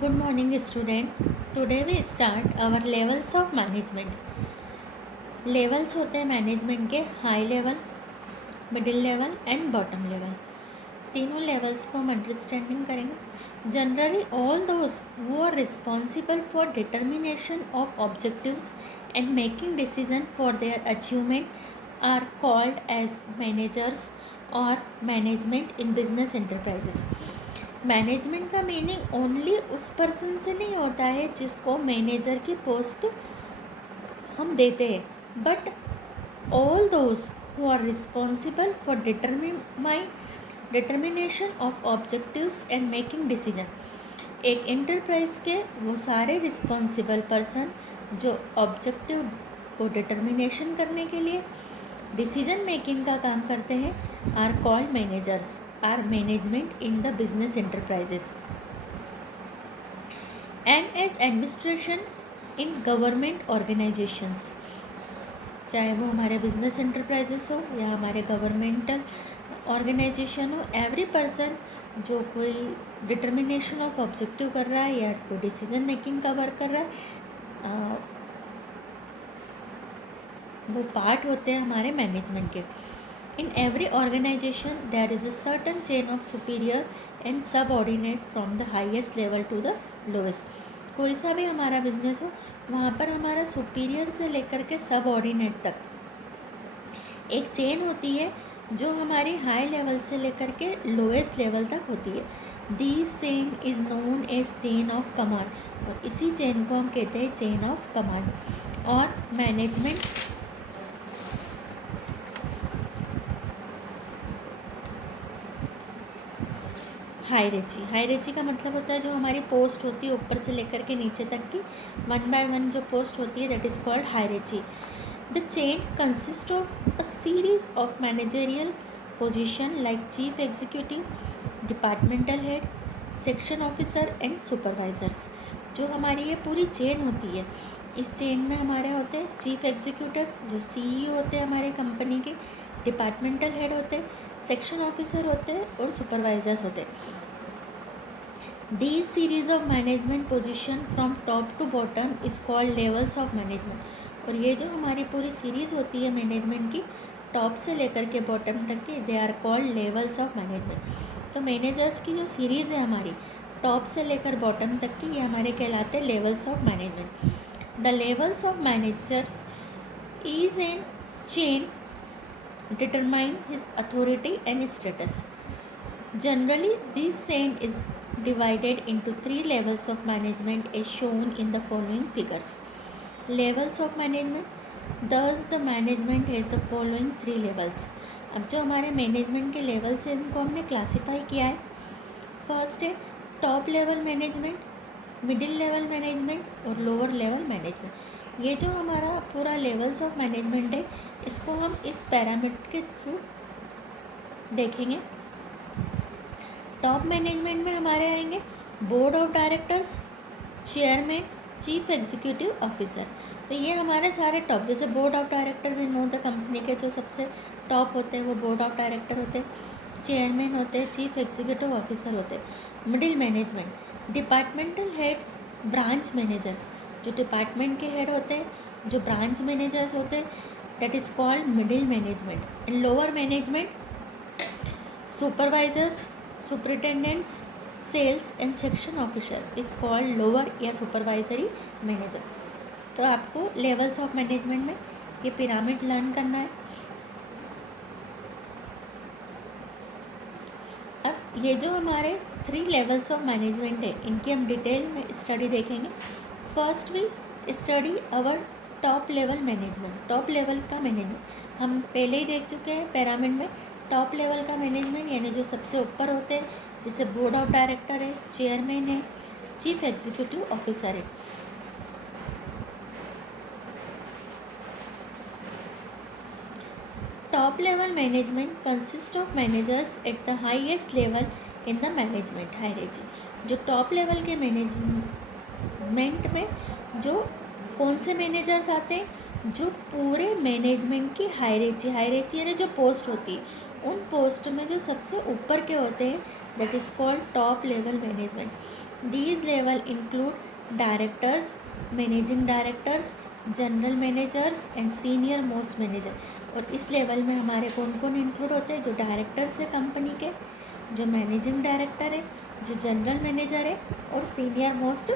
Good morning, student. Today we start our levels of management. Levels होते हैं management के high level, middle level and bottom level. तीनों levels को हम understanding करेंगे. Generally all those who are responsible for determination of objectives and making decision for their achievement are called as managers और management in business enterprises. Management का meaning only उस person से नहीं होता है जिसको मैनेजर की पोस्ट हम देते हैं, but all those who are responsible for determination of objectives and making decision. एक एंटरप्राइज के वो सारे रिस्पॉन्सिबल पर्सन जो ऑब्जेक्टिव को डिटर्मिनेशन करने के लिए डिसीजन मेकिंग का काम करते हैं are called managers or management in the business enterprises and as administration in government organisations. चाहे वो हमारे बिजनेस एंटरप्राइजेस हो या हमारे गवर्नमेंटल ऑर्गेनाइजेशन हो, एवरी पर्सन जो कोई डिटर्मिनेशन ऑफ ऑब्जेक्टिव कर रहा है या कोई डिसीजन मेकिंग का वर्क कर रहा है, वो पार्ट होते हैं हमारे मैनेजमेंट के. In every organization, there is a certain chain of superior and subordinate from the highest level to the lowest. कोई सा भी हमारा बिजनेस हो, वहाँ पर हमारा सुपीरियर से लेकर के सब ऑर्डिनेट तक एक चेन होती है जो हमारी हाई लेवल से लेकर के लोएस्ट लेवल तक होती है. This chain is known as chain of command, और इसी चेन को हम कहते हैं चेन ऑफ कमांड. और मैनेजमेंट हायरेची का मतलब होता है जो हमारी पोस्ट होती है ऊपर से लेकर के नीचे तक की, वन बाय वन जो पोस्ट होती है, that is called hierarchy. The chain consist of a series of managerial position like chief executive, departmental head, section officer and supervisors. जो हमारी ये पूरी चेन होती है, इस चेन में हमारे होते हैं चीफ एग्जीक्यूटिव्स जो CEO होते हैं हमारे कंपनी के, डिपार्टमेंटल हेड होते हैं, सेक्शन ऑफिसर होते हैं और सुपरवाइजर्स होते हैं. These series of management position from top to bottom is called levels of management. और ये जो हमारी पूरी सीरीज़ होती है मैनेजमेंट की, टॉप से लेकर के बॉटम तक की, they are called levels of management. तो मैनेजर्स की जो सीरीज़ है हमारी टॉप से लेकर बॉटम तक की, ये हमारे कहलाते हैं levels of management. The levels of managers is an chain determine his authority and status. Generally, this chain is divided into 3 levels of management as shown in the following figures. Levels of management. Thus, the management has the following 3 levels. अब जो हमारे management के levels हैं इनको हमने classify किया है. First है top level management, middle level management और लोअर लेवल मैनेजमेंट. ये जो हमारा पूरा लेवल्स ऑफ मैनेजमेंट है, इसको हम इस पैरामीटर के थ्रू देखेंगे. टॉप मैनेजमेंट में हमारे आएंगे board of directors, chairman, chief executive officer. तो ये हमारे सारे टॉप, जैसे बोर्ड ऑफ डायरेक्टर में नो द कंपनी के जो सबसे टॉप होते हैं वो बोर्ड ऑफ डायरेक्टर होते हैं, चेयरमैन होते हैं, चीफ एग्जीक्यूटिव ऑफिसर होते हैं. Middle management departmental heads, branch managers, जो डिपार्टमेंट के हेड होते हैं, जो ब्रांच मैनेजर्स होते हैं, that is called middle management. In lower management supervisors, superintendents, sales and section officer is called lower या सुपरवाइजरी मैनेजर. तो आपको लेवल्स ऑफ मैनेजमेंट में ये पिरामिड लर्न करना है. अब ये जो हमारे 3 लेवल्स ऑफ मैनेजमेंट है, इनकी हम डिटेल में स्टडी देखेंगे. First we study our top level management. Top level का मैनेजमेंट हम पहले ही देख चुके हैं पिरामिड में. टॉप लेवल का मैनेजमेंट यानी जो सबसे ऊपर होते हैं, जैसे बोर्ड ऑफ डायरेक्टर है, चेयरमैन है, चीफ एग्जीक्यूटिव ऑफिसर है. Top level management consist of managers at the highest level in the management hierarchy. जो टॉप लेवल के मैनेजमेंट में जो कौन से मैनेजर्स आते हैं, जो पूरे मैनेजमेंट की हायरार्की यानी जो पोस्ट होती है, उन पोस्ट में जो सबसे ऊपर के होते हैं, that is called top level management. These level include directors, managing directors, general managers and senior most manager. और इस लेवल में हमारे कौन कौन इंक्लूड होते हैं? जो डायरेक्टर्स है कंपनी के, जो मैनेजिंग डायरेक्टर है, जो जनरल मैनेजर है और सीनियर मोस्ट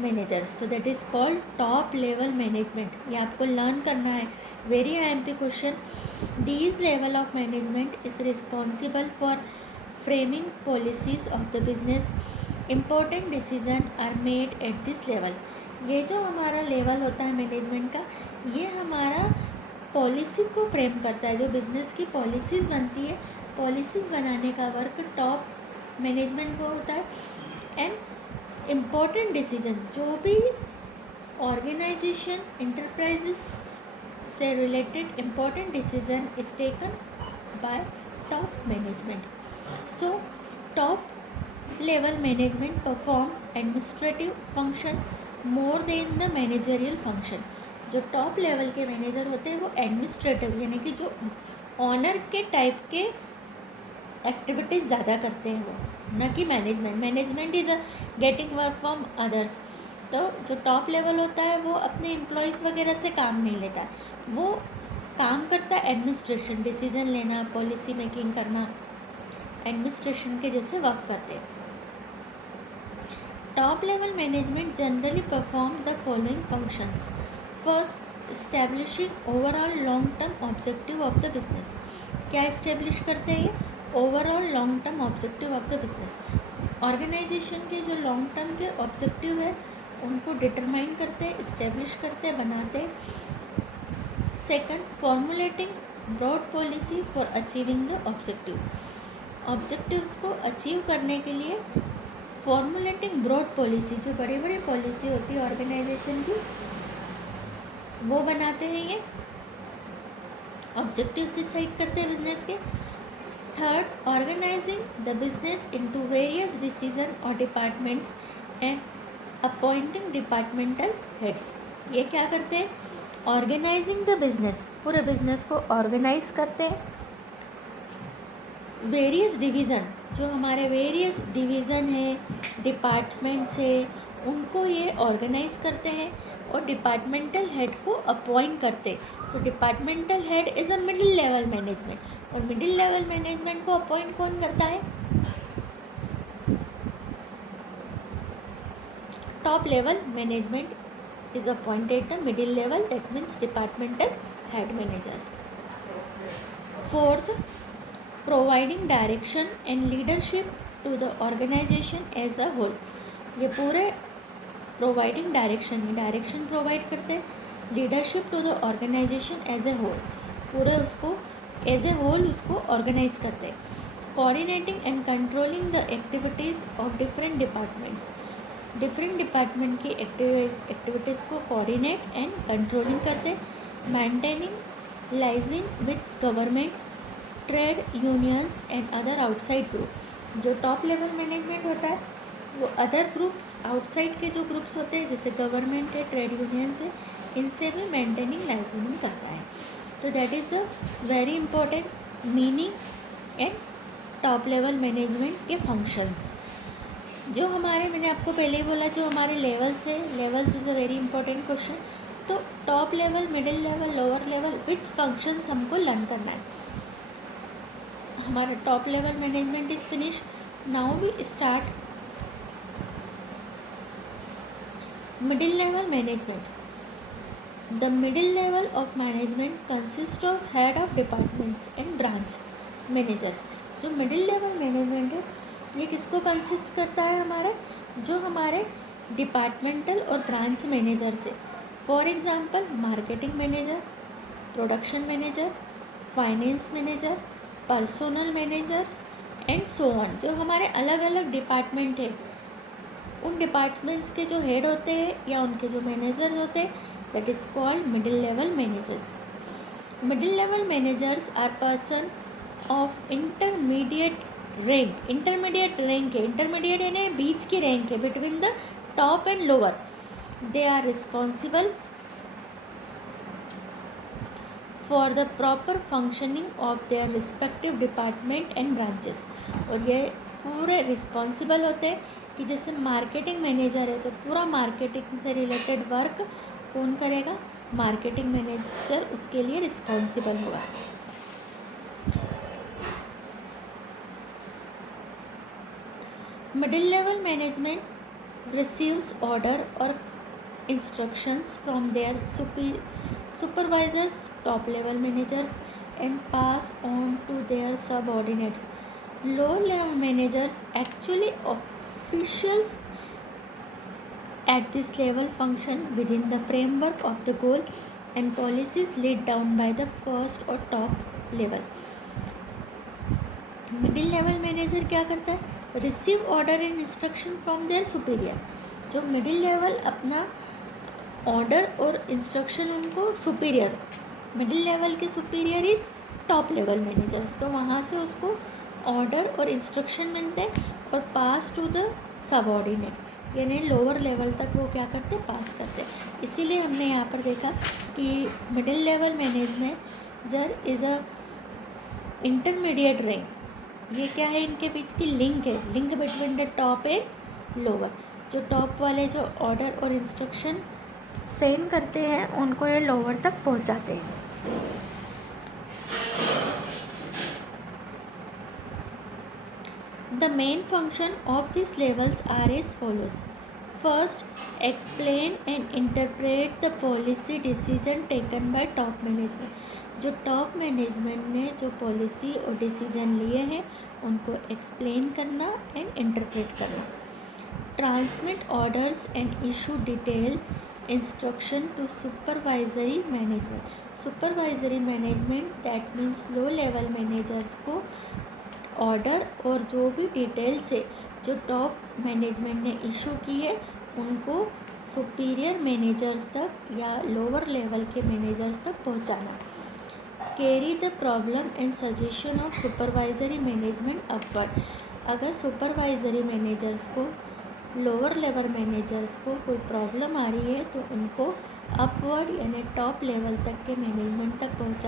मैनेजर्स. तो that is called top level management. ये आपको लर्न करना है. Very IMP question. These level of management is responsible for framing policies of the business. Important decisions are made at this level. ये जो हमारा level होता है मैनेजमेंट का, ये हमारा पॉलिसी को फ्रेम करता है. जो बिज़नेस की पॉलिसीज़ बनती है, पॉलिसीज़ बनाने का वर्क टॉप मैनेजमेंट को होता है. एंड इम्पोर्टेंट डिसीजन, जो भी ऑर्गेनाइजेशन एंटरप्राइजेस से related important decision is taken by top management. So top level management perform administrative function more than the managerial function. जो टॉप लेवल के मैनेजर होते हैं वो एडमिनिस्ट्रेटिव यानी कि जो ऑनर के टाइप के एक्टिविटीज़ ज़्यादा करते हैं वो, न कि management. Management is a getting work from others. तो जो टॉप लेवल होता है वो अपने एम्प्लॉयज़ वगैरह से काम नहीं लेता है, वो काम करता है एडमिनिस्ट्रेशन, डिसीजन लेना, पॉलिसी मेकिंग करना, एडमिनिस्ट्रेशन के जैसे वर्क करते हैं. Top level management generally perform the following functions. First, establishing overall long term objective of the business. क्या इस्टेब्लिश करते हैं? Overall long term objective of the business. Organisation के जो लॉन्ग टर्म के ऑब्जेक्टिव है उनको डिटरमाइन करते हैं, इस्टेब्लिश करते हैं, बनाते हैं. Second, formulating broad policy for achieving the objective. Objectives को अचीव करने के लिए फॉर्मुलेटिंग ब्रॉड पॉलिसी, जो बड़ी बड़ी पॉलिसी होती है ऑर्गेनाइजेशन की, वो बनाते हैं. ये ऑब्जेक्टिव्स डिसाइड करते हैं बिजनेस के. Third, organizing the business into various decision और departments and appointing departmental heads. ये क्या करते हैं? ऑर्गेनाइजिंग द बिजनेस, पूरे बिजनेस को ऑर्गेनाइज करते हैं. वेरियस डिवीज़न, जो हमारे वेरियस डिवीज़न है, डिपार्टमेंट्स है, उनको ये ऑर्गेनाइज करते हैं और डिपार्टमेंटल हेड को अपॉइंट करते. तो departmental head is a middle level management. और मिडिल लेवल मैनेजमेंट को अपॉइंट कौन करता है? Top level management is appointed the middle level, that means departmental head managers. Fourth, providing direction and leadership to the organisation as a whole. ये पूरे providing direction provide करते हैं, leadership to the organisation as a whole, पूरे उसको as a whole उसको organise करते हैं. Coordinating and controlling the activities of different departments. Different department की एक्टिविटीज़ को कोऑर्डिनेट एंड कंट्रोलिंग करते हैं. Maintaining liaising with government, trade unions and other outside group. जो टॉप लेवल मैनेजमेंट होता है वो अदर ग्रुप्स, आउटसाइड के जो ग्रुप्स होते हैं जैसे गवर्नमेंट है, ट्रेड यूनियंस है, इनसे भी मेंटेनिंग लाइजिंग करता है. तो that is a very important meaning and top level management के फंक्शंस. जो हमारे, मैंने आपको पहले ही बोला, जो हमारे लेवल्स है, levels is a very important question. तो top level, middle level, lower level with functions हमको लर्न करना है. हमारा top level management is finish. Now we start middle level management. The middle level of management consists of head of departments and branch managers. जो middle level management है ये किसको consist करता है? हमारे जो हमारे डिपार्टमेंटल और ब्रांच मैनेजर्स है. For example marketing manager, production manager, finance manager, personnel managers and so on. जो हमारे अलग अलग डिपार्टमेंट है उन डिपार्टमेंट्स के जो हेड होते हैं या उनके जो मैनेजर्स होते हैं, that is called middle level managers. Middle level managers are person of intermediate rank. Intermediate rank है, इंटरमीडिएट यानी बीच की रैंक है, between the top and lower. They are responsible for the proper functioning of their respective department and branches. और ये पूरे responsible होते हैं कि जैसे मार्केटिंग मैनेजर है तो पूरा मार्केटिंग से रिलेटेड वर्क कौन करेगा, मार्केटिंग मैनेजर उसके लिए रिस्पॉन्सिबल होगा। Middle level management receives order और instructions from their supervisors, top level managers, and pass on to their subordinates. Low level managers, actually officials at this level, function within the framework of the goal and policies laid down by the first or top level. Middle level manager क्या करता है, receive order and instruction from their superior. जो middle level अपना order और instruction उनको superior, middle level के superior is top level managers, तो वहाँ से उसको ऑर्डर और इंस्ट्रक्शन मिलते हैं और पास टू द सबऑर्डिनेट, यानी लोअर लेवल तक वो क्या करते हैं, पास करते हैं। इसीलिए हमने यहाँ पर देखा कि middle level management is a intermediate rank. ये क्या है, इनके बीच की लिंक है, link between the top and lower. जो टॉप वाले जो ऑर्डर और इंस्ट्रक्शन सेंड करते हैं उनको ये लोअर तक पहुंचाते हैं। The main function of this levels are as follows. First, explain and interpret the policy decision taken by top management. जो टॉप मैनेजमेंट ने जो पॉलिसी और डिसीजन लिए हैं उनको एक्सप्लेन करना एंड इंटरप्रेट करना। Transmit orders and issue detail instruction to supervisory management. Supervisory management that means low level managers को ऑर्डर और जो भी डिटेल्स है जो टॉप मैनेजमेंट ने इशू की है उनको सुपीरियर मैनेजर्स तक या लोअर लेवल के मैनेजर्स तक पहुंचाना। Carry the problem and suggestion of supervisory management upward. अगर सुपरवाइजरी मैनेजर्स को, लोअर लेवल मैनेजर्स को कोई प्रॉब्लम आ रही है तो उनको अपवर्ड यानी टॉप लेवल तक के मैनेजमेंट तक पहुंचा